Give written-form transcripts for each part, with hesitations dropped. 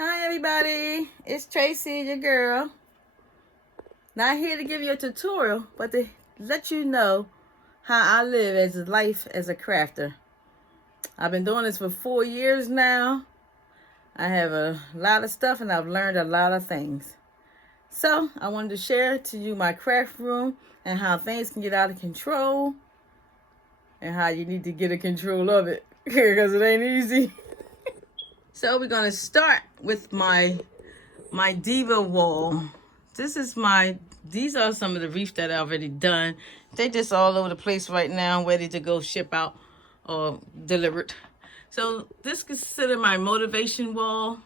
Hi everybody, it's Tracy, your girl. Not here to give you a tutorial, but to let you know how I live as a life as a crafter. I've been doing this for 4 years now. I have a lot of stuff and I've learned a lot of things. So I wanted to share to you my craft room and how things can get out of control and how you need to get a control of it because it ain't easy. So we're gonna start with my diva wall. These are some of the wreaths that I already done. They just all over the place right now, ready to go ship out or delivered. So this considered my motivation wall.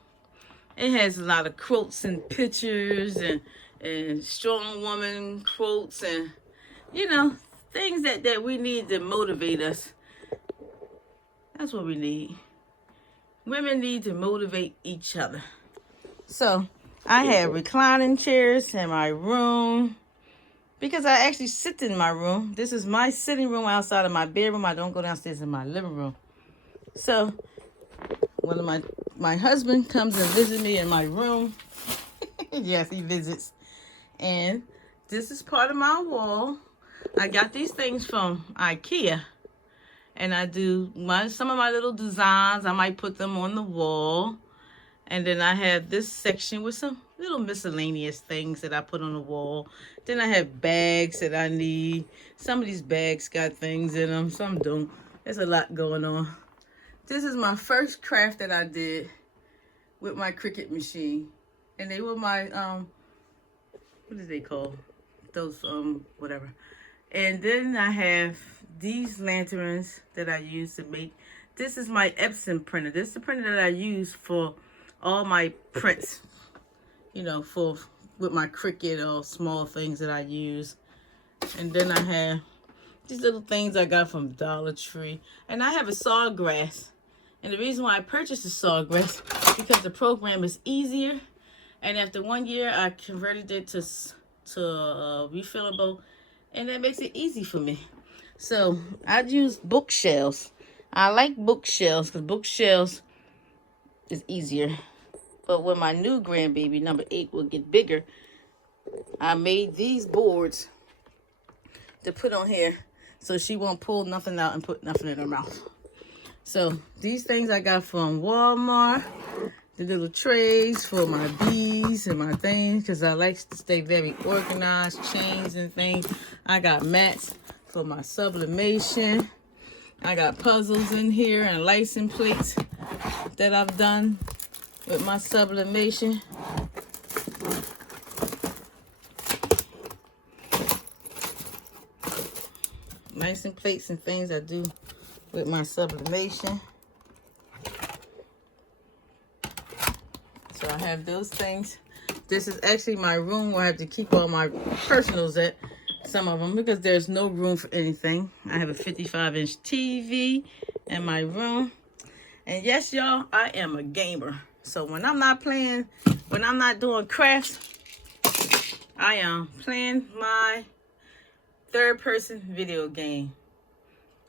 It has a lot of quotes and pictures and strong woman quotes and things that we need to motivate us. That's what we need. Women need to motivate each other. So I have reclining chairs in my room because I actually sit in my room. This is my sitting room outside of my bedroom. I don't go downstairs in my living room. So one of my husband comes and visits me in my room. Yes, he visits. And this is part of my wall. I got these things from IKEA. And I do some of my little designs. I might put them on the wall. And then I have this section with some little miscellaneous things that I put on the wall. Then I have bags that I need. Some of these bags got things in them. Some don't. There's a lot going on. This is my first craft that I did with my Cricut machine. And they were my, what is they called? Those, whatever. And then I have these lanterns that I use to make. This is my Epson printer. This is the printer that I use for all my prints, with my Cricut or small things that I use. And then I have these little things I got from Dollar Tree. And I have a sawgrass. And the reason why I purchased the sawgrass because the program is easier. And after 1 year, I converted it to refillable. And that makes it easy for me. So I use bookshelves. I like bookshelves because bookshelves is easier. But when my new grandbaby, number 8, will get bigger, I made these boards to put on here so she won't pull nothing out and put nothing in her mouth. So these things I got from Walmart. The little trays for my bees and my things because I like to stay very organized, chains and things. I got mats for my sublimation. I got puzzles in here and license plates that I've done with my sublimation. License plates and things I do with my sublimation. So I have those things. This is actually my room where I have to keep all my personals at, some of them, because there's no room for anything. I have a 55-inch TV in my room. And yes, y'all, I am a gamer. So when I'm not playing, when I'm not doing crafts, I am playing my third-person video game.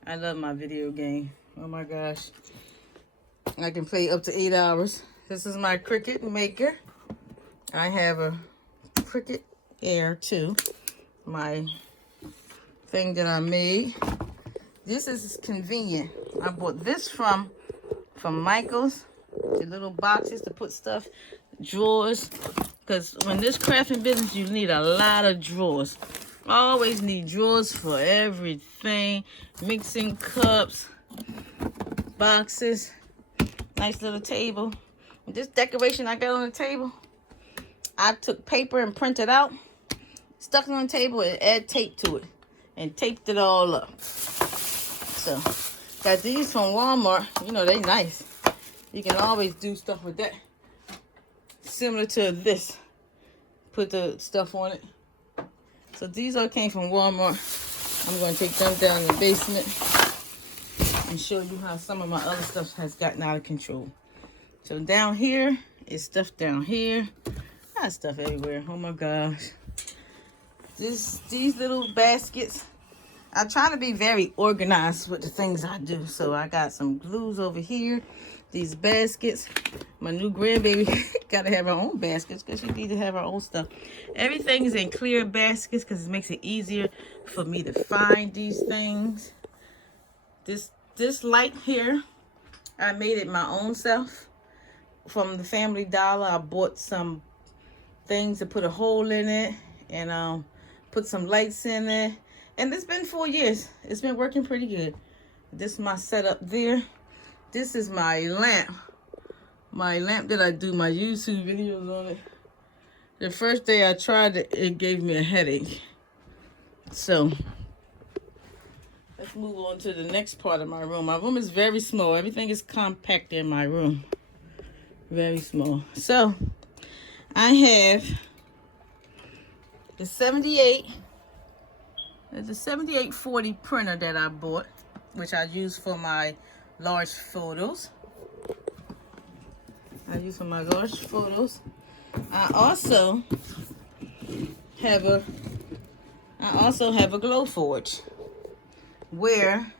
I love my video game. Oh my gosh. I can play up to 8 hours. This is my Cricut maker. I have a Cricut Air too. My thing that I made. This is convenient. I bought this from Michael's. The little boxes to put stuff, drawers. Because when this crafting business, you need a lot of drawers. I always need drawers for everything. Mixing cups, boxes, nice little table. This decoration I got on the table, I took paper and printed out, stuck it on the table and add tape to it, and taped it all up. So, got these from Walmart. They nice. You can always do stuff with that. Similar to this. Put the stuff on it. So these all came from Walmart. I'm going to take them down in the basement and show you how some of my other stuff has gotten out of control. So down here is stuff down here. I got stuff everywhere. Oh my gosh. These little baskets. I try to be very organized with the things I do. So I got some glues over here. These baskets. My new grandbaby gotta have her own baskets because she needs to have her own stuff. Everything is in clear baskets because it makes it easier for me to find these things. This light here, I made it my own self from the Family Dollar. I bought some things to put a hole in it and put some lights in it. And it's been 4 years. It's been working pretty good. This is my setup there. This is my lamp. My lamp that I do my YouTube videos on it. The first day I tried it, it gave me a headache. So, let's move on to the next part of my room. My room is very small. Everything is compact in my room. Very small. So, I have the 7840 printer that I bought, which I use for my large photos. I also have a Glowforge where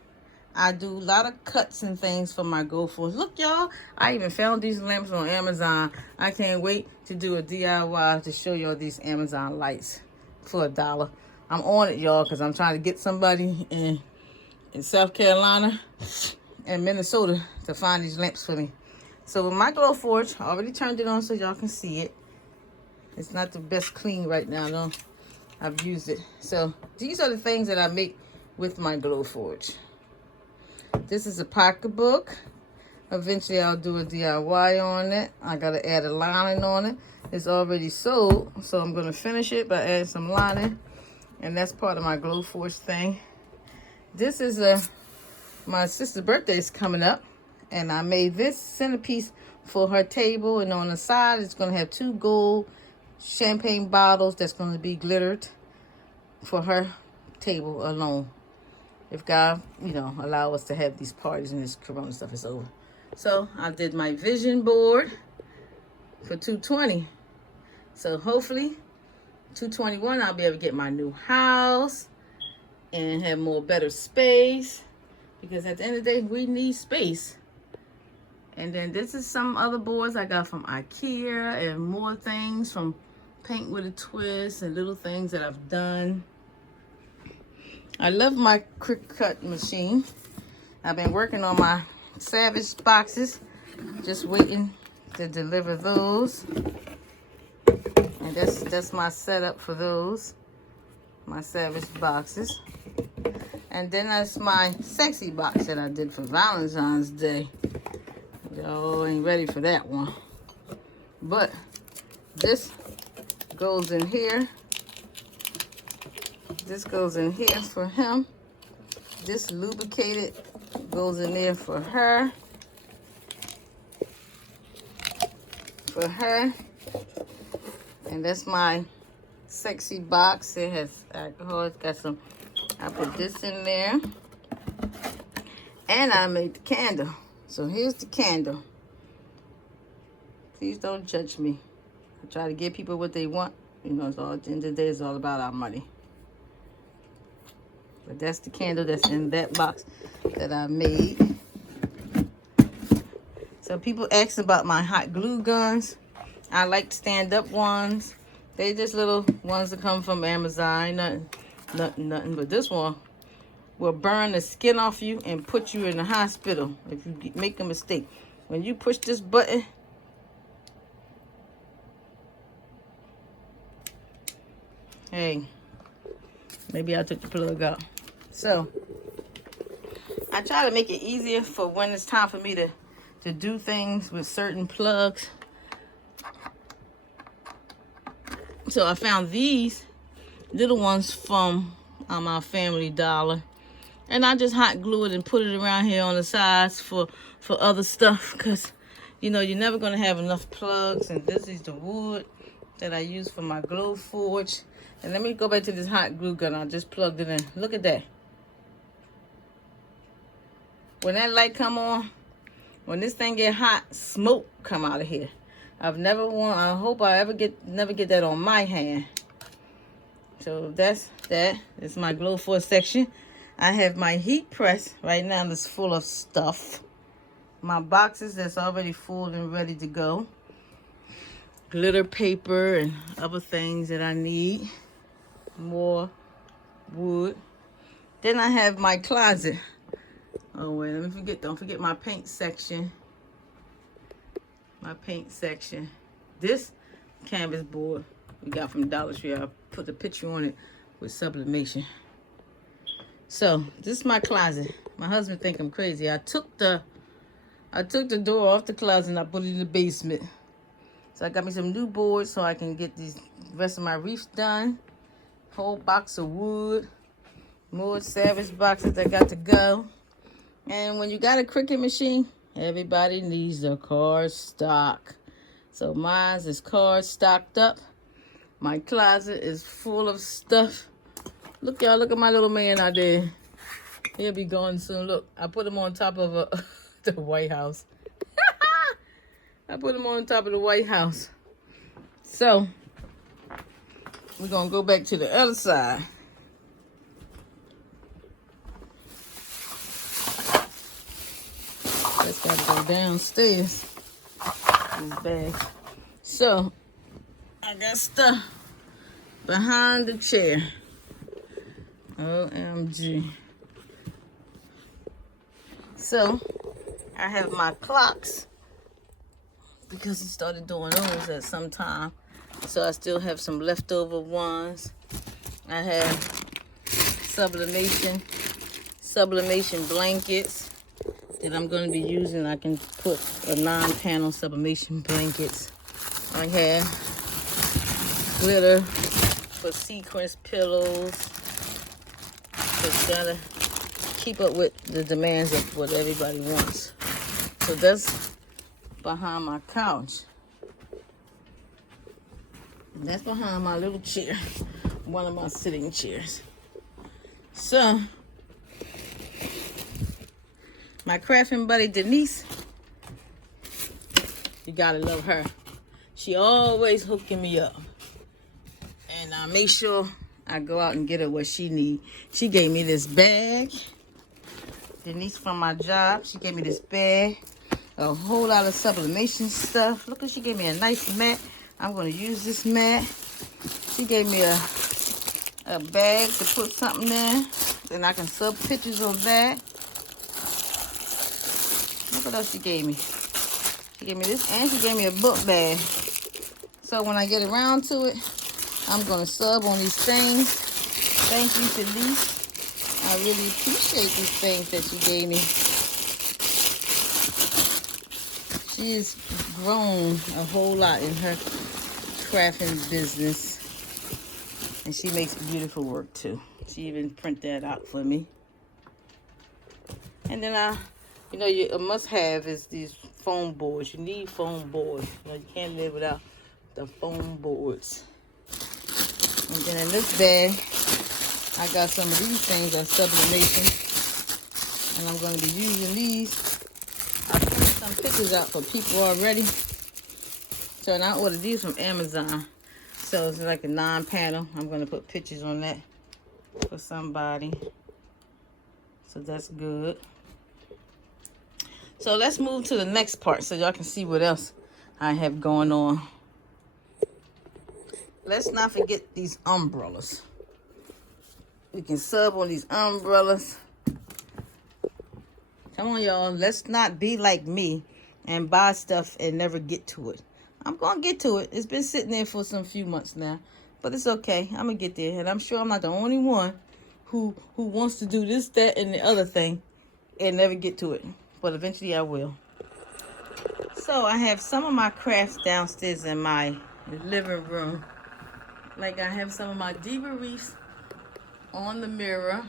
I do a lot of cuts and things for my Glowforge. Look, y'all, I even found these lamps on Amazon. I can't wait to do a DIY to show y'all these Amazon lights for $1. I'm on it, y'all, because I'm trying to get somebody in South Carolina and Minnesota to find these lamps for me. So with my Glowforge, I already turned it on so y'all can see it. It's not the best clean right now, though. I've used it. So these are the things that I make with my Glowforge. This is a pocketbook. Eventually I'll do a DIY on it. I gotta add a lining on it. It's already sold, so I'm gonna finish it by adding some lining. And that's part of my Glowforge thing. This is my sister's birthday is coming up. And I made this centerpiece for her table. And on the side, it's going to have 2 gold champagne bottles that's going to be glittered for her table alone. If God, allow us to have these parties and this corona stuff is over. So I did my vision board for $220. So hopefully, $221, I'll be able to get my new house and have better space. Because at the end of the day, we need space. And then this is some other boards I got from IKEA and more things from Paint with a Twist and little things that I've done. I love my quick cut machine. I've been working on my Savage boxes, just waiting to deliver those. And that's my setup for those, my Savage boxes. And then that's my sexy box that I did for Valentine's Day. Y'all ain't ready for that one. But this goes in here. This goes in here for him. This lubricated goes in there for her. And that's my sexy box. It has alcohol. It's got some. I put this in there. And I made the candle. So here's the candle. Please don't judge me. I try to give people what they want. It's all, at the end of the day, it's all about our money. But that's the candle that's in that box that I made. So people ask about my hot glue guns. I like stand-up ones. They just little ones that come from Amazon. Nothing. But this one will burn the skin off you and put you in the hospital if you make a mistake. When you push this button, hey, maybe I took the plug out. So I try to make it easier for when it's time for me to do things with certain plugs. So I found these little ones from our Family Dollar. And I just hot glue it and put it around here on the sides for other stuff. Because, you're never going to have enough plugs. And this is the wood that I use for my Glowforge. And let me go back to this hot glue gun. I just plugged it in. Look at that. When that light come on, when this thing get hot, smoke come out of here. I hope I never get that on my hand. So that's that. It's my Glowforge section. I have my heat press right now that's full of stuff. my boxes that's already full and ready to go. Glitter paper and other things that I need. More wood. Then I have my closet. Oh wait, let me forget. Don't forget my paint section. My paint section. This canvas board we got from Dollar Tree. I put the picture on it with sublimation. So this is my closet. My husband think I'm crazy. I took the door off the closet and I put it in the basement. So I got me some new boards so I can get these rest of my reefs done. Whole box of wood. More Savage boxes that got to go. And when you got a Cricut machine, everybody needs a card stock. So mine's is card stocked up. My closet is full of stuff. Look, y'all, look at my little man out there. He'll be gone soon. Look, I put him on top of the White House. I put him on top of the White House. So, we're going to go back to the other side. Just got to go downstairs. This bag. So, I got stuff behind the chair. OMG. So, I have my clocks because he started doing those at some time. So, I still have some leftover ones. I have sublimation blankets that I'm going to be using. I can put a 9-panel sublimation blankets. I have glitter for sequence pillows. Just gotta keep up with the demands of what everybody wants. So that's behind my couch. And that's behind my little chair, one of my sitting chairs. So, my crafting buddy Denise, you gotta love her. She always hooking me up. And I make sure I go out and get her what she need. She gave me this bag. Denise from my job, she gave me this bag. A whole lot of sublimation stuff. Look, she gave me a nice mat. I'm going to use this mat. She gave me a bag to put something in. Then I can sub pictures on that. Look what else she gave me. She gave me this, and she gave me a book bag. So when I get around to it, I'm going to sub on these things. Thank you to Denise. I really appreciate these things that she gave me. She's grown a whole lot in her crafting business. And she makes beautiful work too. She even print that out for me. And then a must-have is these foam boards. You need foam boards. You can't live without the foam boards. And then in this bag, I got some of these things that's sublimation. And I'm going to be using these. I printed some pictures out for people already. So, and I ordered these from Amazon. So, it's like a 9-panel. I'm going to put pictures on that for somebody. So, that's good. So, let's move to the next part so y'all can see what else I have going on. Let's not forget these umbrellas. We can sub on these umbrellas. Come on, y'all. Let's not be like me and buy stuff and never get to it. I'm going to get to it. It's been sitting there for some few months now. But it's okay. I'm going to get there. And I'm sure I'm not the only one who wants to do this, that, and the other thing and never get to it. But eventually I will. So I have some of my crafts downstairs in my living room. Like I have some of my diva wreaths on the mirror.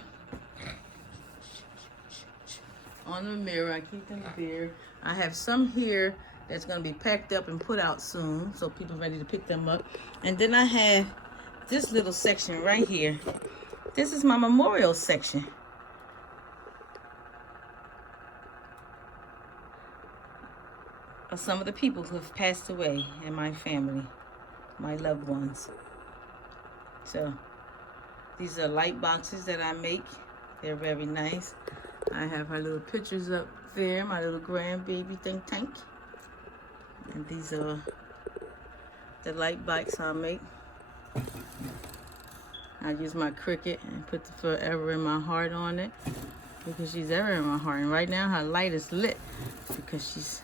On the mirror. I keep them there. I have some here that's going to be packed up and put out soon. So people ready to pick them up. And then I have this little section right here. This is my memorial section. Of some of the people who have passed away in my family. My loved ones. So, these are light boxes that I make. They're very nice. I have her little pictures up there, my little grandbaby think tank. And these are the light bikes I make. I use my Cricut and put the Forever in My Heart on it because she's ever in my heart. And right now her light is lit because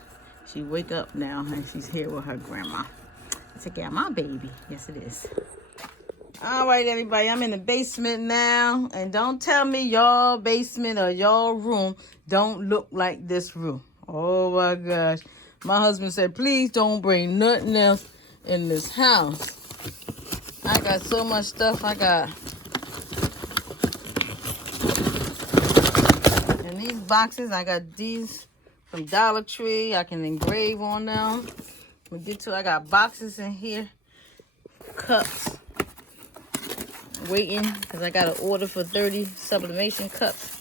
she wake up now and she's here with her grandma. It's a grandma baby. Yes, it is. All right, everybody, I'm in the basement now. And don't tell me y'all basement or y'all room don't look like this room. Oh, my gosh. My husband said, please don't bring nothing else in this house. I got so much stuff. I got... In these boxes, I got these from Dollar Tree. I can engrave on them. I got boxes in here. Cups. Waiting because I got an order for 30 sublimation cups.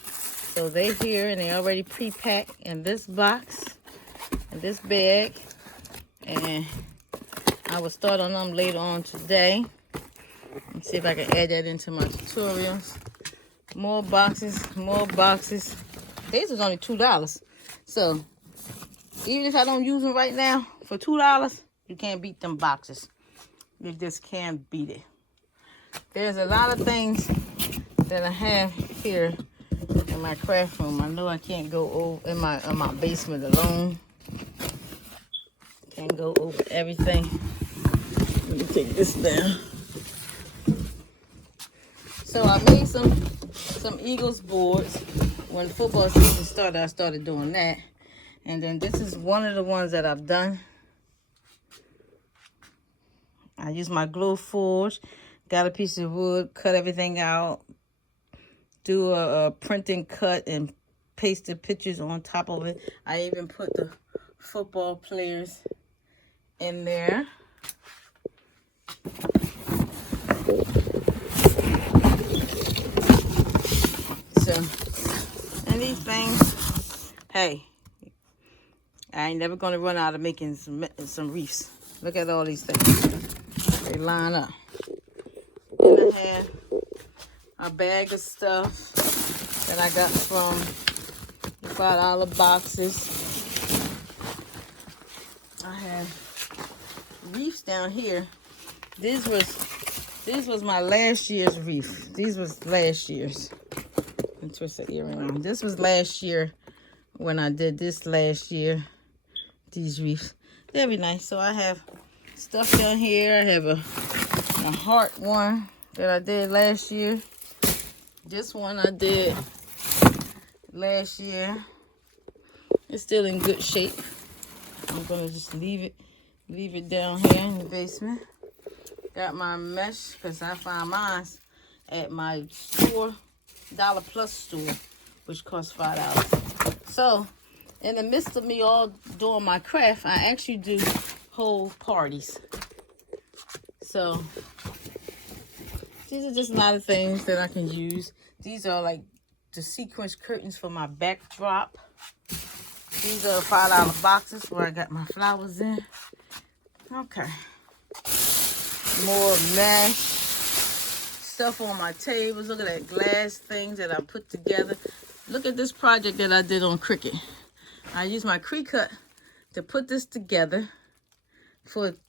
So they're here and they already pre-packed in this box, in this bag. And I will start on them later on today. Let's see if I can add that into my tutorials. More boxes, more boxes. These is only $2. So even if I don't use them right now for $2, you can't beat them boxes. You just can't beat it. There's a lot of things that I have here in my craft room. I know I can't go over in my basement alone. Can't go over everything. Let me take this down. So I made some Eagles boards. When the football season started, I started doing that. And then this is one of the ones that I've done. I use my glue forge. Got a piece of wood, cut everything out, do a printing cut and paste the pictures on top of it. I even put the football players in there. So, and these things, hey, I ain't never gonna run out of making some wreaths. Look at all these things. They line up. And I have a bag of stuff that I got from the $5 boxes. I have wreaths down here. This was my last year's wreath. These was last year's. And twist the earring on. This was last year when I did this last year. These wreaths. They're very nice. So I have stuff down here. I have a heart one that I did last year. This one I did last year. It's still in good shape. I'm gonna just leave it down here in the basement. Got my mesh because I found mine at my store, Dollar Plus store, which costs $5. So in the midst of me all doing my craft, I actually do whole parties. So these are just a lot of things that I can use. These are like the sequence curtains for my backdrop. These are $5 boxes where I got my flowers in. Okay. More mesh. Stuff on my tables. Look at that glass things that I put together. Look at this project that I did on Cricut. I used my Cricut to put this together.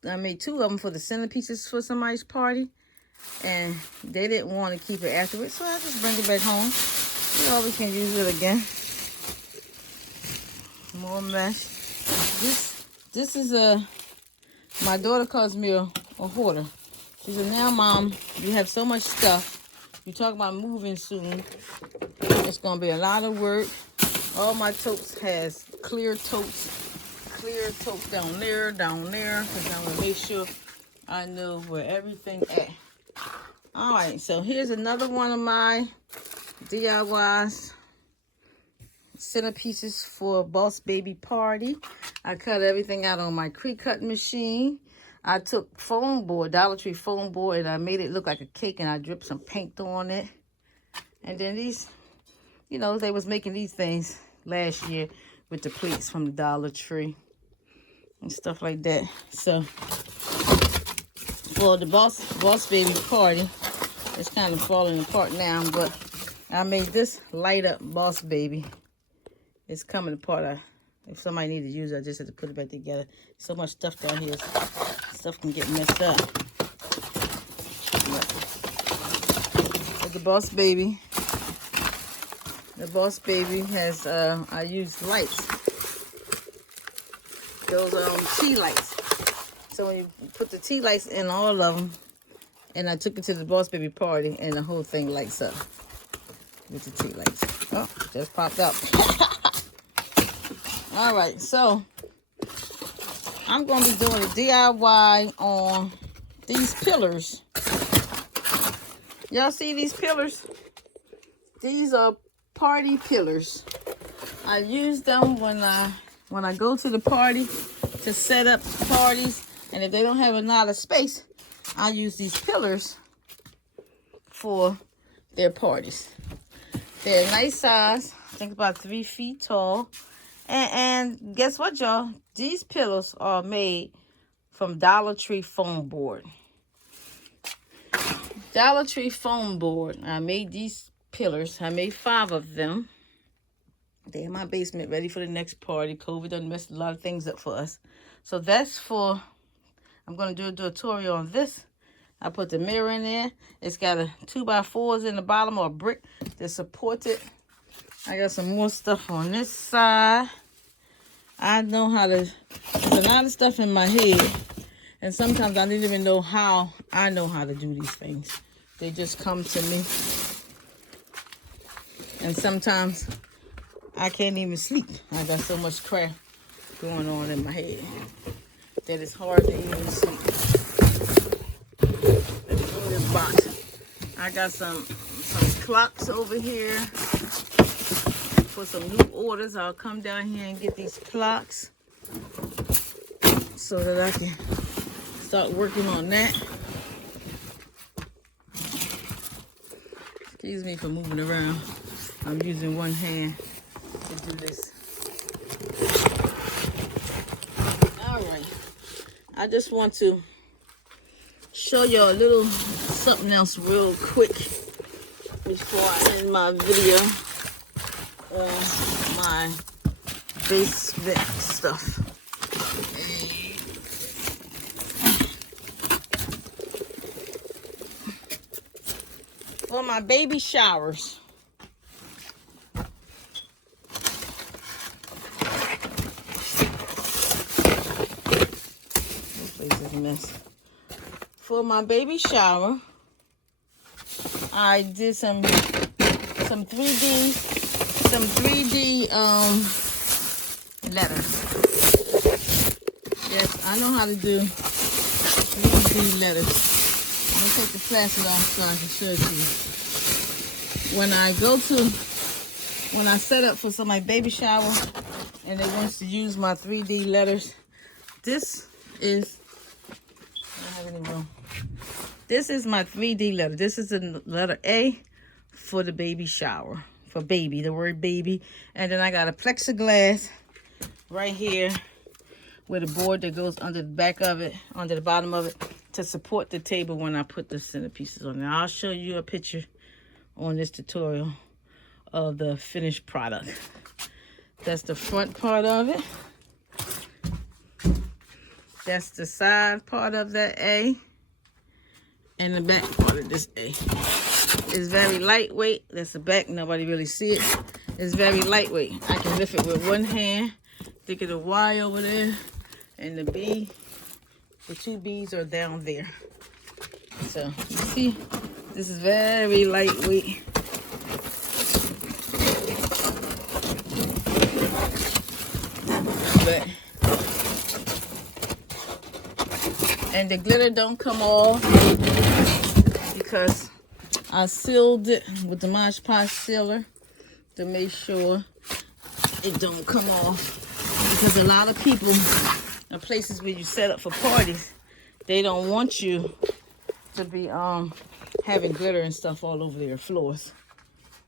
I made 2 of them for the centerpieces for somebody's party. And they didn't want to keep it afterwards, so I just bring it back home. You always can use it again. More mesh. This is my daughter calls me a hoarder. She said, now mom, you have so much stuff. You talk about moving soon. It's gonna be a lot of work. All my totes has clear totes down there, because I'm gonna make sure I know where everything at. All right, so here's another one of my DIYs. Centerpieces for a Boss Baby party. I cut everything out on my Cricut machine. I took foam board, Dollar Tree foam board, and I made it look like a cake, and I dripped some paint on it. And then these, you know, they was making these things last year with the plates from the Dollar Tree and stuff like that. So for the Boss Baby party, it's kind of falling apart now, but I made this light up Boss Baby. it's coming apart. If somebody needs to use it, I just have to put it back together. So much stuff down here. Stuff can get messed up. But the Boss Baby. The Boss Baby has, I use lights. Those tea lights. So when you put the tea lights in all of them, and I took it to the Boss Baby party, and the whole thing lights up with the tea lights. Oh, just popped up. All right, so I'm going to be doing a DIY on these pillars. Y'all see these pillars? These are party pillars. I use them when I go to the party to set up parties, and if they don't have a lot of space, I use these pillars for their parties. They're a nice size, I think about 3 feet tall. And guess what, y'all? These pillows are made from Dollar Tree foam board. Dollar Tree foam board. I made these pillars. I made 5 of them. They're in my basement, ready for the next party. COVID done messed a lot of things up for us. So that's for, I'm going to do a tutorial on this. I put the mirror in there. It's got a 2x4s in the bottom or a brick that supports it. I got some more stuff on this side. I know how to, there's a lot of stuff in my head. And sometimes I don't even know how I know how to do these things. They just come to me. And sometimes I can't even sleep. I got so much crap going on in my head that it's hard to even sleep. Let me go in this box. I got some clocks over here for some new orders. I'll come down here and get these clocks so that I can start working on that. Excuse me for moving around. I'm using one hand to do this. All right. I just want to show you a little something else real quick before I end my video on my basement stuff. For my baby showers. This place is a mess. For my baby shower, I did some 3D letters. Yes, I know how to do 3D letters. I'm gonna take the plastic off so I can show it to you. When I set up for my baby shower and they want to use my 3D letters, this is, I don't have any room. This is my 3D letter. This is the letter A for the baby shower. For baby, the word baby. And then I got a plexiglass right here with a board that goes under the back of it, under the bottom of it, to support the table when I put the centerpieces on it. I'll show you a picture on this tutorial of the finished product. That's the front part of it. That's the side part of that A. And the back part of this A. It's very lightweight. That's the back. Nobody really see it. It's very lightweight. I can lift it with one hand. Think of the Y over there. And the B. The 2 B's are down there. So, you see, this is very lightweight. But, and the glitter don't come off because I sealed it with the Mod Podge sealer to make sure it don't come off. Because a lot of people in places where you set up for parties, they don't want you to be having glitter and stuff all over their floors.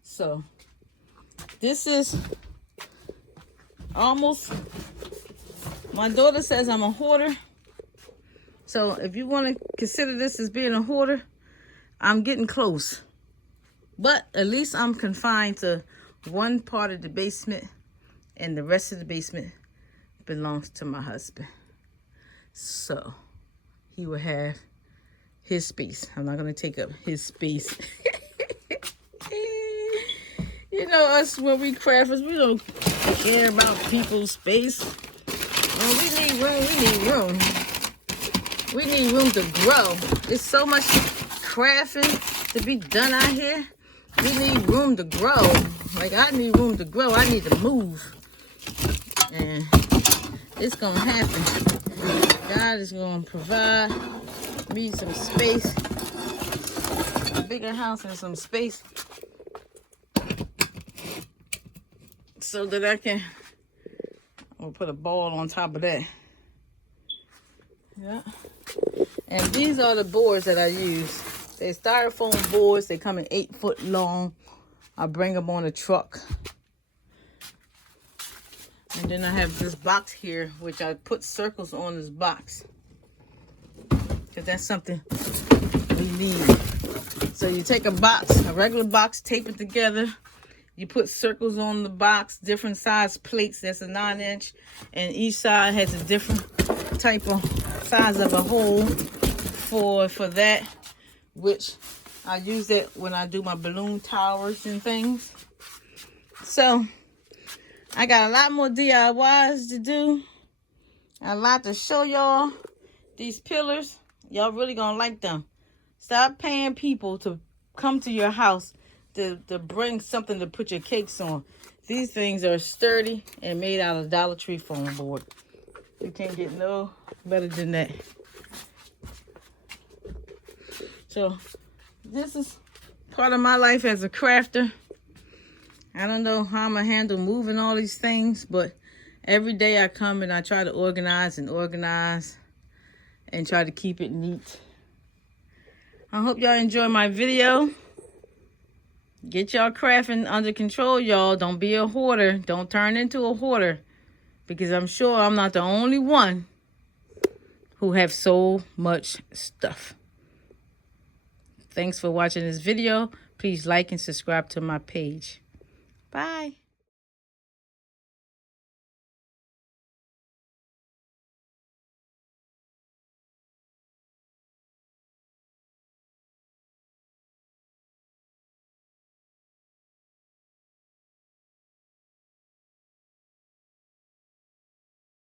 So this is almost, my daughter says I'm a hoarder. So if you want to consider this as being a hoarder, I'm getting close. But at least I'm confined to one part of the basement And the rest of the basement belongs to my husband. So he will have his space. I'm not going to take up his space. You know, us when we crafters, we don't care about people's space. Well, we need room. We need room. We need room to grow. There's so much crafting to be done out here. We need room to grow. Like, I need room to grow. I need to move. And it's going to happen. God is going to provide me some space. A bigger house and some space. So that I can, I'll put a ball on top of that. Yeah. And these are the boards that I use. They're styrofoam boards. They come in 8 foot long. I bring them on a truck. And then I have this box here, which I put circles on this box. Because that's something we need. So you take a box, a regular box, tape it together. You put circles on the box, different size plates. That's a 9-inch. And each side has a different type of size of a hole for that. Which I use it when I do my balloon towers and things. So I got a lot more DIYs to do. A lot to show y'all. These pillars, y'all really gonna like them. Stop paying people to come to your house to bring something to put your cakes on. These things are sturdy and made out of Dollar Tree foam board. You can't get no better than that. So this is part of my life as a crafter. I don't know how I'm gonna handle moving all these things, but every day I come and I try to organize and try to keep it neat. I hope y'all enjoy my video. Get y'all crafting under control, y'all. Don't be a hoarder. Don't turn into a hoarder. Because I'm sure I'm not the only one who have so much stuff. Thanks for watching this video. Please like and subscribe to my page. Bye.